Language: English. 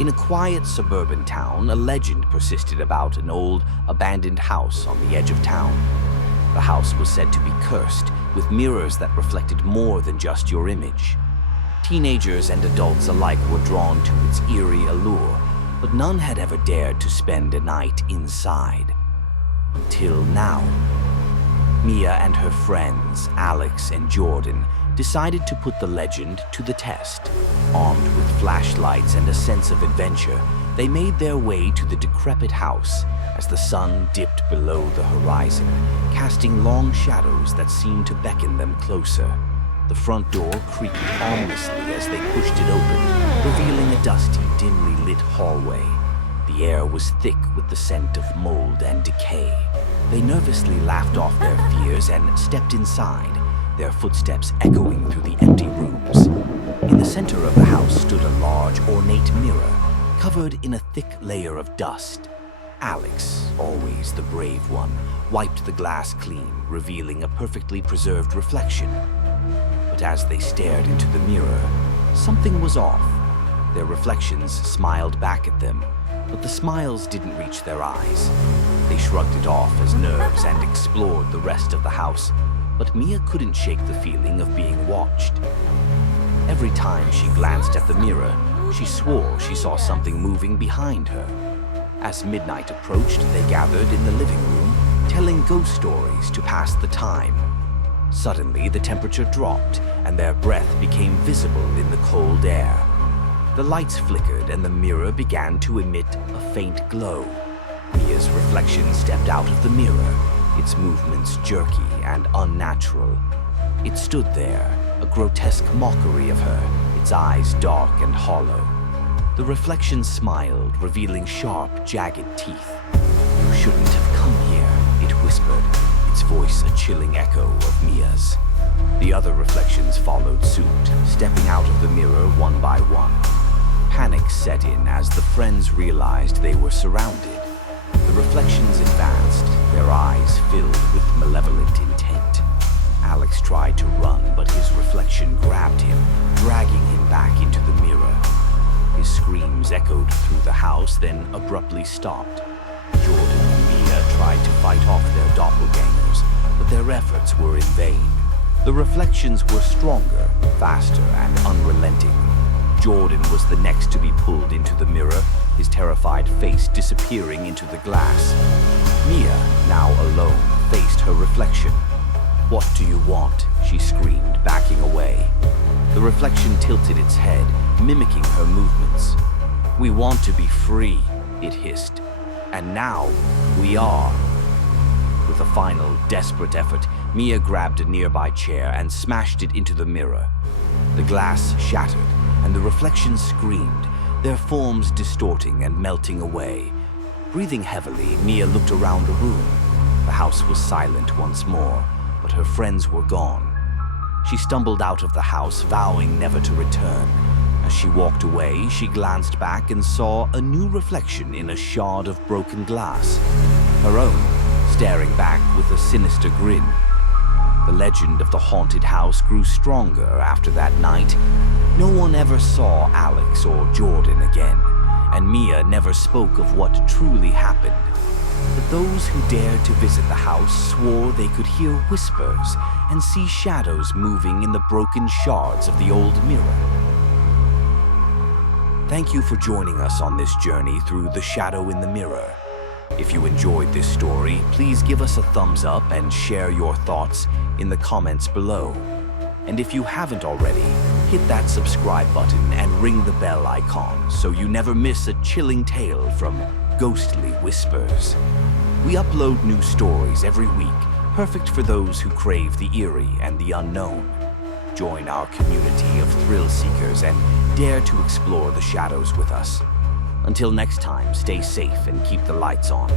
In a quiet suburban town, a legend persisted about an old, abandoned house on the edge of town. The house was said to be cursed, with mirrors that reflected more than just your image. Teenagers and adults alike were drawn to its eerie allure, but none had ever dared to spend a night inside. Until now. Mia and her friends, Alex and Jordan, decided to put the legend to the test. Armed with flashlights and a sense of adventure, they made their way to the decrepit house as the sun dipped below the horizon, casting long shadows that seemed to beckon them closer. The front door creaked ominously as they pushed it open, revealing a dusty, dimly lit hallway. The air was thick with the scent of mold and decay. They nervously laughed off their fears and stepped inside, their footsteps echoing through the empty rooms. In the center of the house stood a large, ornate mirror, covered in a thick layer of dust. Alex, always the brave one, wiped the glass clean, revealing a perfectly preserved reflection. But as they stared into the mirror, something was off. Their reflections smiled back at them, but the smiles didn't reach their eyes. They shrugged it off as nerves and explored the rest of the house, but Mia couldn't shake the feeling of being watched. Every time she glanced at the mirror, she swore she saw something moving behind her. As midnight approached, they gathered in the living room, telling ghost stories to pass the time. Suddenly, the temperature dropped, and their breath became visible in the cold air. The lights flickered, and the mirror began to emit a faint glow. Mia's reflection stepped out of the mirror, its movements jerky and unnatural. It stood there, a grotesque mockery of her, its eyes dark and hollow. The reflection smiled, revealing sharp, jagged teeth. "You shouldn't have come here," it whispered, its voice a chilling echo of Mia's. The other reflections followed suit, stepping out of the mirror one by one. Panic set in as the friends realized they were surrounded. The reflections advanced, their eyes filled with malevolent intent. Alex tried to run, but his reflection grabbed him, dragging him back into the mirror. His screams echoed through the house, then abruptly stopped. Jordan and Mia tried to fight off their doppelgangers, but their efforts were in vain. The reflections were stronger, faster, and unrelenting. Jordan was the next to be pulled into the mirror, his terrified face disappearing into the glass. Mia, now alone, faced her reflection. "What do you want?" she screamed, backing away. The reflection tilted its head, mimicking her movements. "We want to be free," it hissed. "And now, we are." With a final, desperate effort, Mia grabbed a nearby chair and smashed it into the mirror. The glass shattered, and the reflections screamed, their forms distorting and melting away. Breathing heavily, Mia looked around the room. The house was silent once more, but her friends were gone. She stumbled out of the house, vowing never to return. As she walked away, she glanced back and saw a new reflection in a shard of broken glass. Her own, staring back with a sinister grin. The legend of the haunted house grew stronger after that night. No one ever saw Alex or Jordan again, and Mia never spoke of what truly happened. But those who dared to visit the house swore they could hear whispers and see shadows moving in the broken shards of the old mirror. Thank you for joining us on this journey through the shadow in the mirror. If you enjoyed this story, please give us a thumbs up and share your thoughts in the comments below. And if you haven't already, hit that subscribe button and ring the bell icon so you never miss a chilling tale from Ghostly Whispers. We upload new stories every week, perfect for those who crave the eerie and the unknown. Join our community of thrill seekers and dare to explore the shadows with us. Until next time, stay safe and keep the lights on.